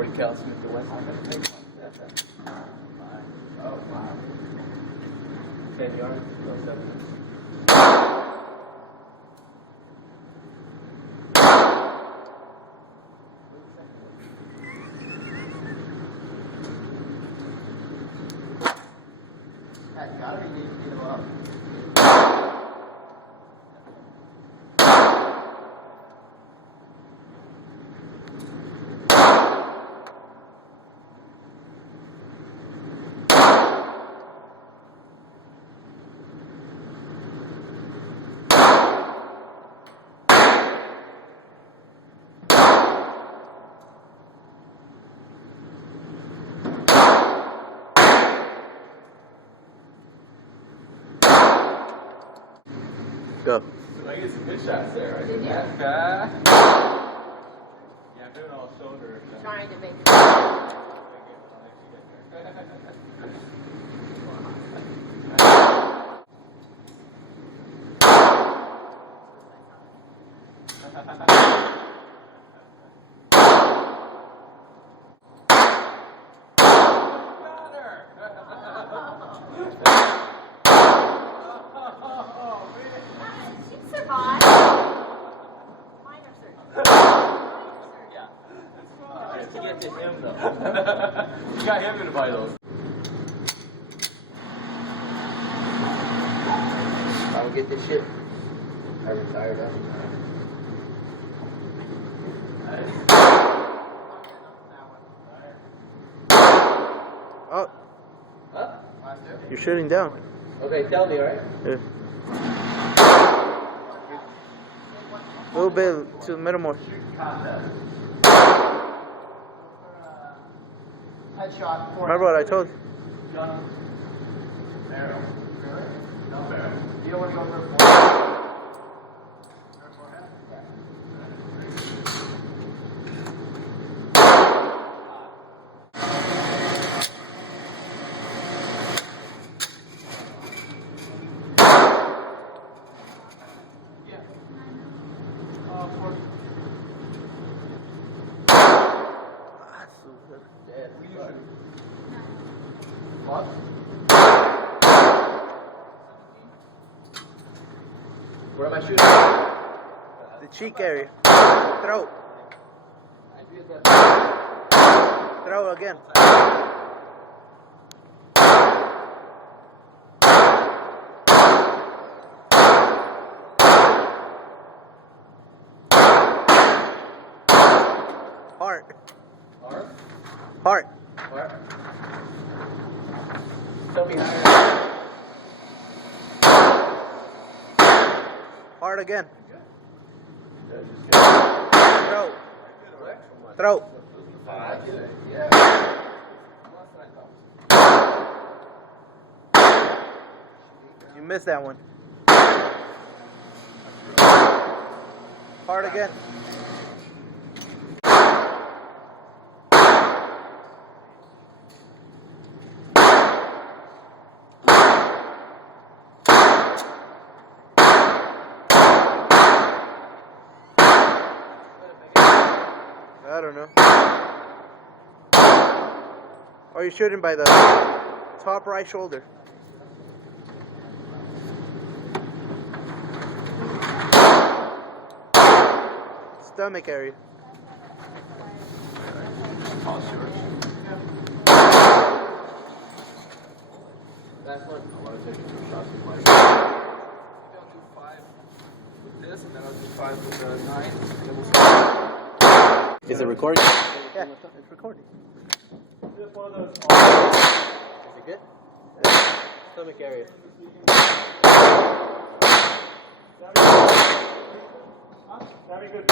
40 cal Smith & Wesson. Oh, wow. 10 yards, no 7 inches. Gotta be neat to get him up. Go. So I get some good shots there, right? Did you? Yeah, I'm doing all shoulder. Trying to make it. She survived. Minor surgery. Yeah, that's fine. To get to him though. You got him in vitals. I don't get this shit. I retired up. Oh. Huh? You're shooting down. Okay, tell me, alright? Yeah. A little bit to the middle more. Headshot. Remember what I told you? Gun. Barrel. Really? No barrel. You don't want to go for a forehead? Yeah. What? Where am I shooting? The cheek area. Throat. Throat again. Heart. Arm? Heart. Where? Tell me how. Heart again. Yeah. Throat. Throat. Yeah. You missed that one. Heart again. I don't know. Or you're shooting by the top right shoulder. Stomach area. Last one. I want to take 2 shots with my. Maybe I'll do 5 with this, and then I'll do 5 with the 9. And then we'll start. Is it recording? Yeah, it's recording. Just one of those. Is it good? Stomach area. That'd be good.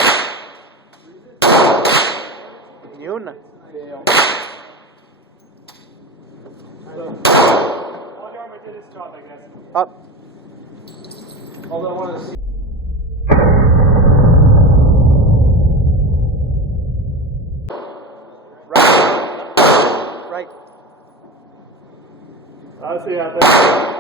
Ni una. Hold your arm to this job, I guess. Up. Although I wanted to see. Right. I'll see you out there.